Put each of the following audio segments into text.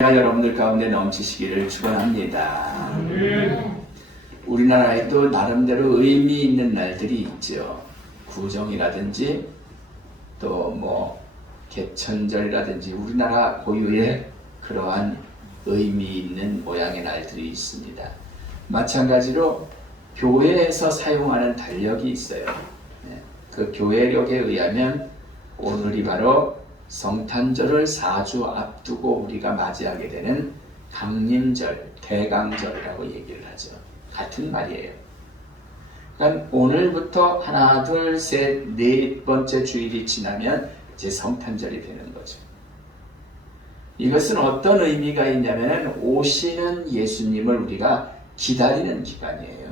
여러분들 가운데 넘치시기를 축원합니다. 우리나라에도 나름대로 의미 있는 날들이 있죠. 구정이라든지 또 개천절이라든지 우리나라 고유의 그러한 의미 있는 모양의 날들이 있습니다. 마찬가지로 교회에서 사용하는 달력이 있어요. 그 교회력에 의하면 오늘이 바로 성탄절을 4주 앞두고 우리가 맞이하게 되는 강림절, 대강절이라고 얘기를 하죠. 같은 말이에요. 그러니까 오늘부터 하나, 둘, 셋, 네 번째 주일이 지나면 이제 성탄절이 되는 거죠. 이것은 어떤 의미가 있냐면 오시는 예수님을 우리가 기다리는 기간이에요.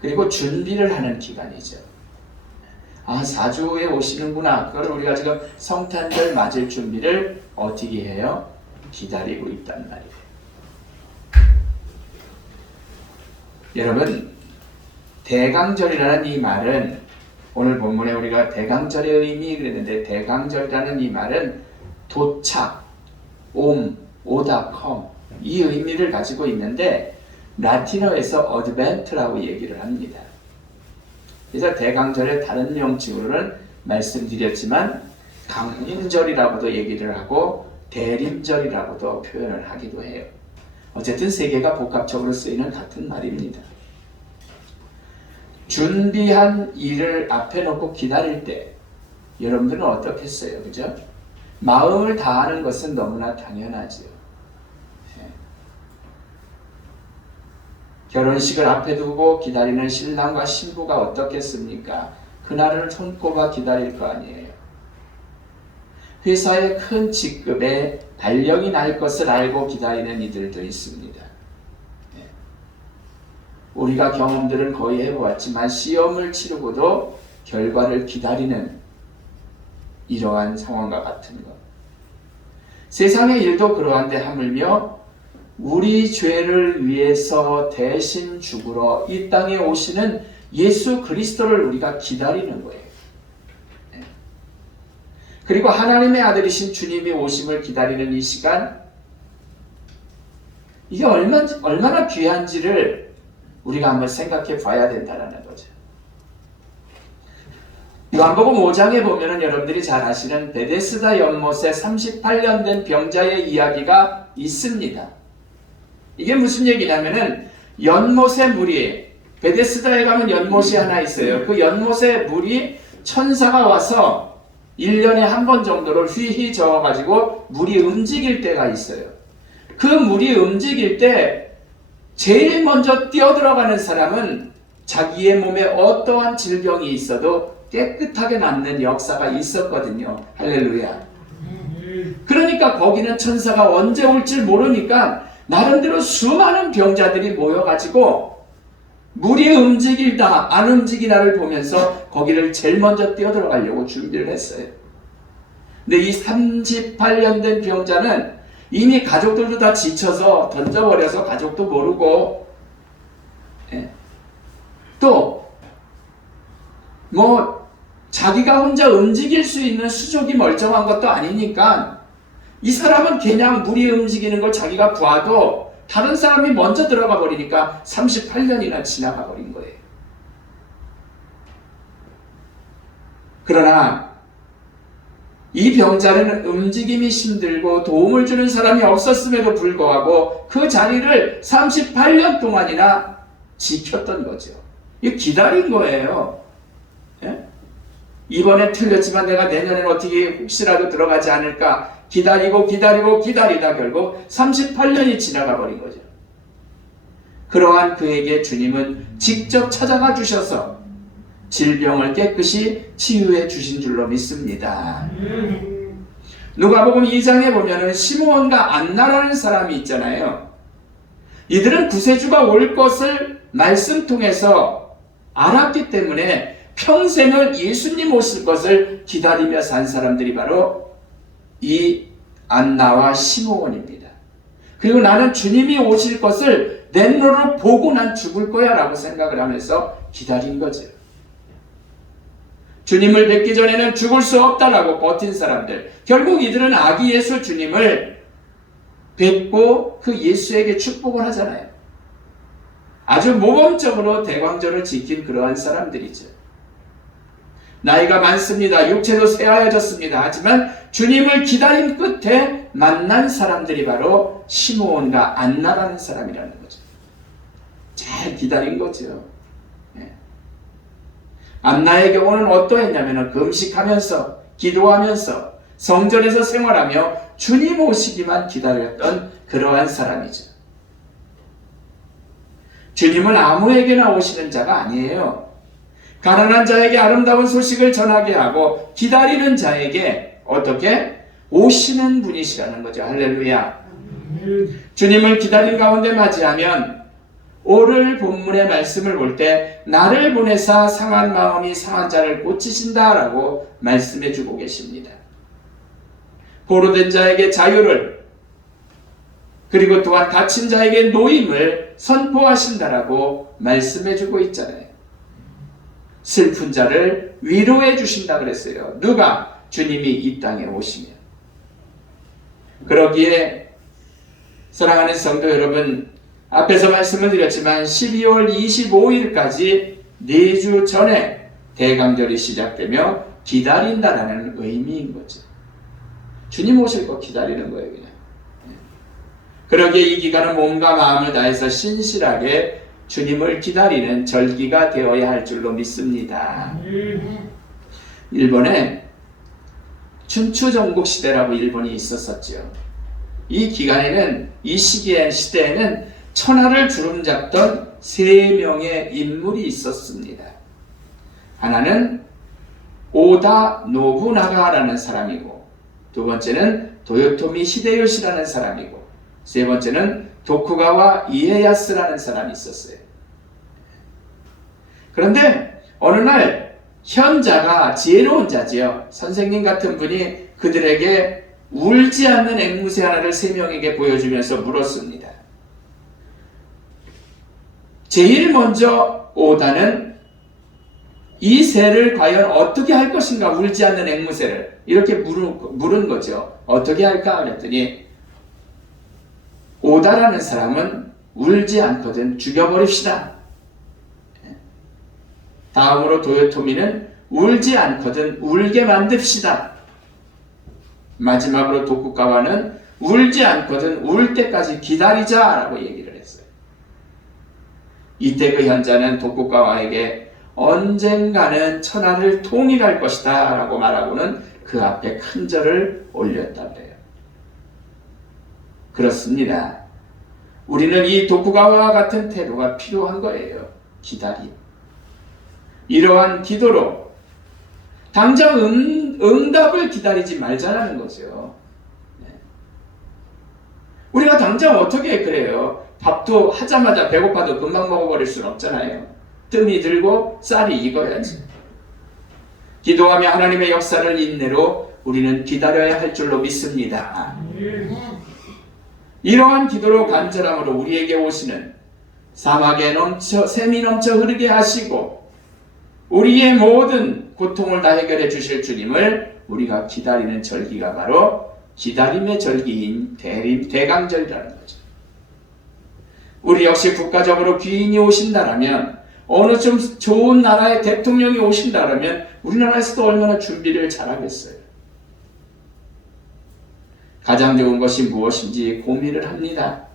그리고 준비를 하는 기간이죠. 4주 후에 오시는구나. 그걸 우리가 지금 성탄절 맞을 준비를 어떻게 해요? 기다리고 있단 말이에요. 여러분, 대강절이라는 이 말은 오늘 본문에 우리가 대강절의 의미 그랬는데 대강절이라는 이 말은 도착, 오다, come 이 의미를 가지고 있는데 라틴어에서 어드벤트라고 얘기를 합니다. 그래서 대강절의 다른 명칭으로는 말씀드렸지만 강림절이라고도 얘기를 하고 대림절이라고도 표현을 하기도 해요. 어쨌든 세 개가 복합적으로 쓰이는 같은 말입니다. 준비한 일을 앞에 놓고 기다릴 때 여러분들은 어떻겠어요? 그죠? 마음을 다하는 것은 너무나 당연하죠. 결혼식을 앞에 두고 기다리는 신랑과 신부가 어떻겠습니까? 그날을 손꼽아 기다릴 거 아니에요. 회사의 큰 직급에 발령이 날 것을 알고 기다리는 이들도 있습니다. 우리가 경험들은 거의 해보았지만 시험을 치르고도 결과를 기다리는 이러한 상황과 같은 것. 세상의 일도 그러한데 하물며 우리 죄를 위해서 대신 죽으러 이 땅에 오시는 예수 그리스도를 우리가 기다리는 거예요. 그리고 하나님의 아들이신 주님이 오심을 기다리는 이 시간, 이게 얼마나 귀한지를 우리가 한번 생각해 봐야 된다는 거죠. 요한복음 5장에 보면은 여러분들이 잘 아시는 베데스다 연못에 38년 된 병자의 이야기가 있습니다. 이게 무슨 얘기냐면은 연못의 물이, 베데스다에 가면 연못이 하나 있어요. 그 연못의 물이 천사가 와서 1년에 한 번 정도를 휘휘 저어가지고 물이 움직일 때가 있어요. 그 물이 움직일 때 제일 먼저 뛰어들어가는 사람은 자기의 몸에 어떠한 질병이 있어도 깨끗하게 낫는 역사가 있었거든요. 할렐루야. 그러니까 거기는 천사가 언제 올지 모르니까 나름대로 수많은 병자들이 모여가지고 물이 움직이다 안 움직이나를 보면서 거기를 제일 먼저 뛰어들어가려고 준비를 했어요. 근데 이 38년 된 병자는 이미 가족들도 다 지쳐서 던져버려서 가족도 모르고 또 자기가 혼자 움직일 수 있는 수족이 멀쩡한 것도 아니니까 이 사람은 그냥 물이 움직이는 걸 자기가 봐도 다른 사람이 먼저 들어가 버리니까 38년이나 지나가 버린 거예요. 그러나 이 병자는 움직임이 힘들고 도움을 주는 사람이 없었음에도 불구하고 그 자리를 38년 동안이나 지켰던 거죠. 이거 기다린 거예요. 이번에 틀렸지만 내가 내년엔 어떻게 혹시라도 들어가지 않을까 기다리다 결국 38년이 지나가 버린 거죠. 그러한 그에게 주님은 직접 찾아가 주셔서 질병을 깨끗이 치유해 주신 줄로 믿습니다. 누가복음 2장에 보면은 시므온과 안나라는 사람이 있잖아요. 이들은 구세주가 올 것을 말씀 통해서 알았기 때문에 평생을 예수님 오실 것을 기다리며 산 사람들이 바로 이 안나와 시므온입니다. 그리고 나는 주님이 오실 것을 내 눈으로 보고 난 죽을 거야 라고 생각을 하면서 기다린 거죠. 주님을 뵙기 전에는 죽을 수 없다라고 버틴 사람들, 결국 이들은 아기 예수 주님을 뵙고 그 예수에게 축복을 하잖아요. 아주 모범적으로 대광절을 지킨 그러한 사람들이죠. 나이가 많습니다. 육체도 쇠하여졌습니다. 하지만 주님을 기다린 끝에 만난 사람들이 바로 시므온과 안나라는 사람이라는 거죠. 잘 기다린 거죠. 안나의 경우는 어떠했냐면 금식하면서 기도하면서 성전에서 생활하며 주님 오시기만 기다렸던 그러한 사람이죠. 주님은 아무에게나 오시는 자가 아니에요. 가난한 자에게 아름다운 소식을 전하게 하고 기다리는 자에게 어떻게? 오시는 분이시라는 거죠. 할렐루야. 주님을 기다린 가운데 맞이하면 오늘 본문의 말씀을 볼 때 나를 보내사 상한 마음이 상한 자를 고치신다라고 말씀해 주고 계십니다. 포로된 자에게 자유를, 그리고 또한 갇힌 자에게 노임을 선포하신다라고 말씀해 주고 있잖아요. 슬픈 자를 위로해 주신다 그랬어요. 누가? 주님이 이 땅에 오시면. 그러기에 사랑하는 성도 여러분, 앞에서 말씀을 드렸지만 12월 25일까지 4주 전에 대강절이 시작되며 기다린다라는 의미인 거죠. 주님 오실 거 기다리는 거예요, 그냥. 그러기에 이 기간은 몸과 마음을 다해서 신실하게 주님을 기다리는 절기가 되어야 할 줄로 믿습니다. 일본에 춘추전국 시대라고 일본이 있었었죠. 이 기간에는, 이 시대에는 천하를 주름잡던 3명의 인물이 있었습니다. 하나는 오다 노부나가라는 사람이고, 두 번째는 도요토미 히데요시라는 사람이고, 세 번째는 도쿠가와 이에야스라는 사람이 있었어요. 그런데 어느 날 현자가, 지혜로운 자지요, 선생님 같은 분이 그들에게 울지 않는 앵무새 하나를 3명에게 보여주면서 물었습니다. 제일 먼저 오다는 이 새를 과연 어떻게 할 것인가, 울지 않는 앵무새를 이렇게 물은 거죠. 어떻게 할까 그랬더니 오다라는 사람은 울지 않거든 죽여버립시다. 다음으로 도요토미는 울지 않거든 울게 만듭시다. 마지막으로 도쿠가와는 울지 않거든 울 때까지 기다리자라고 얘기를 했어요. 이때 그 현자는 도쿠가와에게 언젠가는 천하를 통일할 것이다 라고 말하고는 그 앞에 큰 절을 올렸다 그래요. 그렇습니다. 우리는 이 도쿠가와와 같은 태도가 필요한 거예요. 기다림. 이러한 기도로 당장 응답을 기다리지 말자라는 거죠. 우리가 당장 어떻게 그래요? 밥도 하자마자 배고파도 금방 먹어버릴 수는 없잖아요. 뜸이 들고 쌀이 익어야지. 기도하며 하나님의 역사를 인내로 우리는 기다려야 할 줄로 믿습니다. 이러한 기도로 간절함으로 우리에게 오시는, 사막에 샘이 넘쳐 흐르게 하시고 우리의 모든 고통을 다 해결해 주실 주님을 우리가 기다리는 절기가 바로 기다림의 절기인 대강절이라는 거죠. 우리 역시 국가적으로 귀인이 오신다라면, 어느 좀 좋은 나라의 대통령이 오신다라면 우리나라에서도 얼마나 준비를 잘하겠어요. 가장 좋은 것이 무엇인지 고민을 합니다.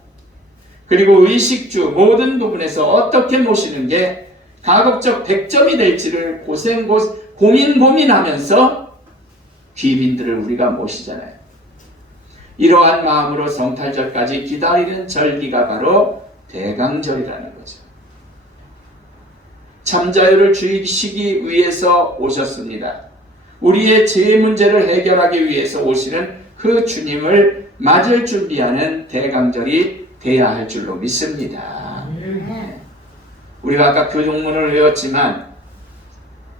그리고 의식주 모든 부분에서 어떻게 모시는 게 가급적 100점이 될지를 고민하면서 귀빈들을 우리가 모시잖아요. 이러한 마음으로 성탈절까지 기다리는 절기가 바로 대강절이라는 거죠. 참자유를 주시기 위해서 오셨습니다. 우리의 죄 문제를 해결하기 위해서 오시는 그 주님을 맞을 준비하는 대강절이 돼야 할 줄로 믿습니다. 우리가 아까 교동문을 외웠지만,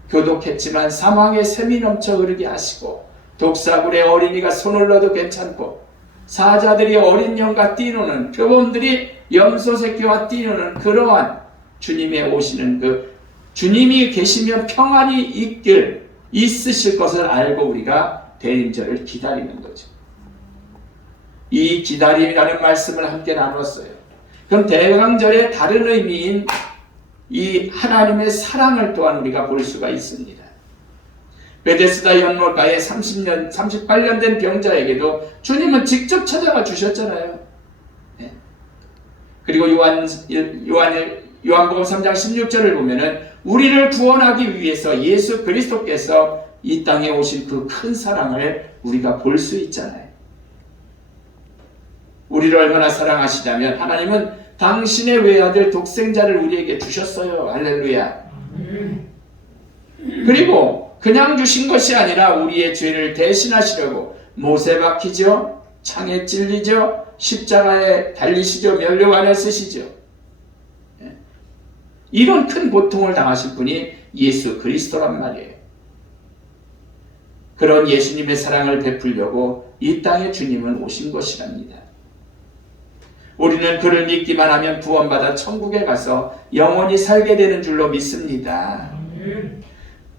교독했지만 사망의 샘이 넘쳐 흐르게 하시고 독사굴의 어린이가 손을 넣어도 괜찮고 사자들이 어린 양과 뛰노는, 표범들이 염소 새끼와 뛰노는 그러한 주님의 오시는 그 주님이 계시면 평안이 있길 있으실 것을 알고 우리가 대림절을 기다리는 거죠. 이 기다림이라는 말씀을 함께 나눴어요. 그럼 대강절의 다른 의미인 이 하나님의 사랑을 또한 우리가 볼 수가 있습니다. 베데스다 연못가에 38년 된 병자에게도 주님은 직접 찾아가 주셨잖아요. 네. 그리고 요한복음 3장 16절을 보면은 우리를 구원하기 위해서 예수 그리스도께서 이 땅에 오신 그 큰 사랑을 우리가 볼 수 있잖아요. 우리를 얼마나 사랑하시냐면 하나님은 당신의 외아들 독생자를 우리에게 주셨어요. 할렐루야. 그리고 그냥 주신 것이 아니라 우리의 죄를 대신하시려고 못에 박히죠, 창에 찔리죠, 십자가에 달리시죠, 면류관을 쓰시죠. 이런 큰 고통을 당하신 분이 예수 그리스도란 말이에요. 그런 예수님의 사랑을 베풀려고 이 땅에 주님은 오신 것이랍니다. 우리는 그를 믿기만 하면 구원받아 천국에 가서 영원히 살게 되는 줄로 믿습니다.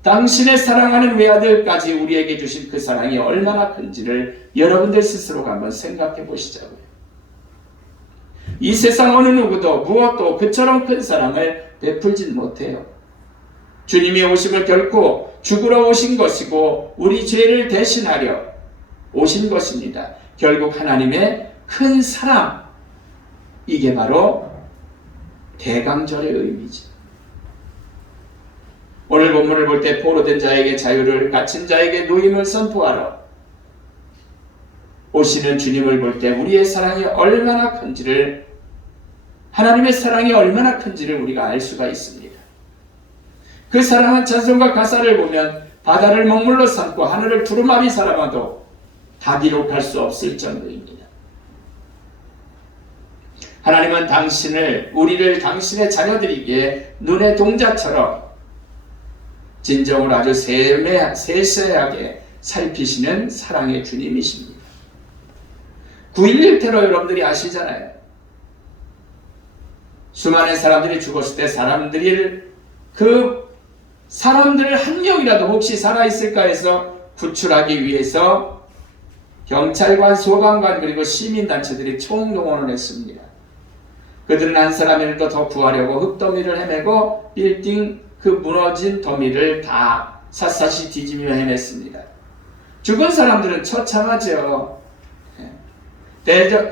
당신의 사랑하는 외아들까지 우리에게 주신 그 사랑이 얼마나 큰지를 여러분들 스스로가 한번 생각해 보시자고요. 이 세상 어느 누구도 무엇도 그처럼 큰 사랑을 베풀진 못해요. 주님이 오심을 결코 죽으러 오신 것이고 우리 죄를 대신하려 오신 것입니다. 결국 하나님의 큰 사랑, 이게 바로 대강절의 의미죠. 오늘 본문을 볼 때 포로된 자에게 자유를, 갇힌 자에게 노임을 선포하러 오시는 주님을 볼 때 우리의 사랑이 얼마나 큰지를, 하나님의 사랑이 얼마나 큰지를 우리가 알 수가 있습니다. 그 사랑은 찬송과 가사를 보면 바다를 먹물로 삼고 하늘을 두루마리 사람아도 다 기록할 수 없을 정도입니다. 하나님은 우리를 당신의 자녀들이기에 눈의 동자처럼 진정으로 아주 세세하게 살피시는 사랑의 주님이십니다. 9.11 테러 여러분들이 아시잖아요. 수많은 사람들이 죽었을 때 사람들을 한 명이라도 혹시 살아있을까 해서 구출하기 위해서 경찰관, 소방관 그리고 시민단체들이 총동원을 했습니다. 그들은 한 사람이라도 더 구하려고 흙더미를 헤매고 빌딩 그 무너진 더미를 다 샅샅이 뒤지며 헤맸습니다. 죽은 사람들은 처참하죠.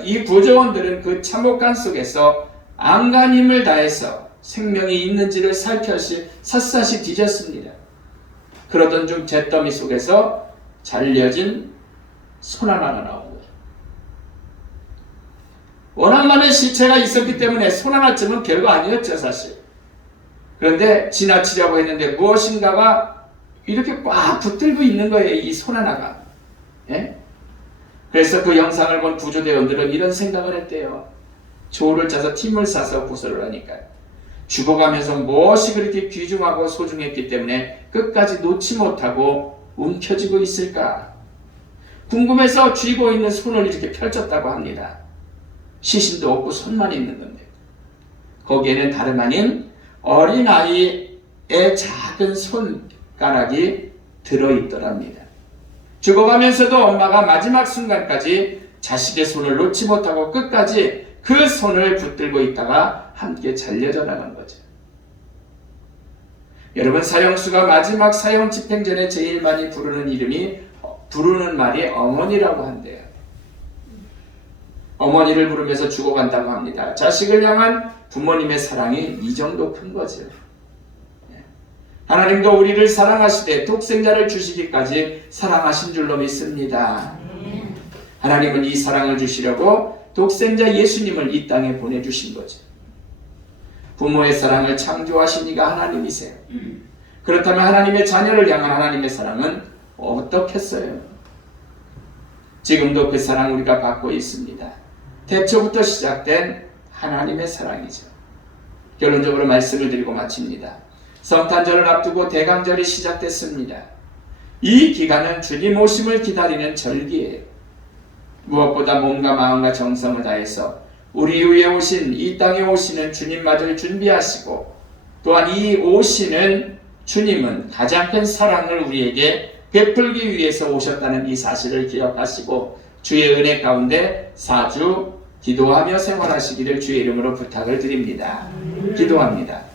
이 구조원들은 그 참혹한 속에서 안간 힘을 다해서 생명이 있는지를 살펴시 샅샅이 뒤졌습니다. 그러던 중 잿더미 속에서 잘려진 손 하나가 나온 거예요. 워낙 많은 시체가 있었기 때문에 손 하나쯤은 별거 아니었죠, 사실. 그런데 지나치려고 했는데 무엇인가가 이렇게 꽉 붙들고 있는 거예요, 이 손 하나가. 예? 그래서 그 영상을 본 구조대원들은 이런 생각을 했대요. 조를 짜서 팀을 싸서 구설을 하니까요. 죽어가면서 무엇이 그렇게 귀중하고 소중했기 때문에 끝까지 놓지 못하고 움켜쥐고 있을까? 궁금해서 쥐고 있는 손을 이렇게 펼쳤다고 합니다. 시신도 없고 손만 있는 건데 거기에는 다름 아닌 어린아이의 작은 손가락이 들어있더랍니다. 죽어가면서도 엄마가 마지막 순간까지 자식의 손을 놓지 못하고 끝까지 그 손을 붙들고 있다가 함께 잘려져 나간 거죠. 여러분, 사형수가 마지막 사형 집행 전에 제일 많이 부르는 말이 어머니라고 한대요. 어머니를 부르면서 죽어간다고 합니다. 자식을 향한 부모님의 사랑이 이 정도 큰 거죠. 하나님도 우리를 사랑하시되 독생자를 주시기까지 사랑하신 줄로 믿습니다. 하나님은 이 사랑을 주시려고 독생자 예수님을 이 땅에 보내주신 거죠. 부모의 사랑을 창조하신 이가 하나님이세요. 그렇다면 하나님의 자녀를 향한 하나님의 사랑은 어떻겠어요? 지금도 그 사랑 우리가 받고 있습니다. 태초부터 시작된 하나님의 사랑이죠. 결론적으로 말씀을 드리고 마칩니다. 성탄절을 앞두고 대강절이 시작됐습니다. 이 기간은 주님 오심을 기다리는 절기예요. 무엇보다 몸과 마음과 정성을 다해서 우리 위에 오신, 이 땅에 오시는 주님마저를 준비하시고 또한 이 오시는 주님은 가장 큰 사랑을 우리에게 베풀기 위해서 오셨다는 이 사실을 기억하시고 주의 은혜 가운데 4주 기도하며 생활하시기를 주의 이름으로 부탁을 드립니다. 기도합니다.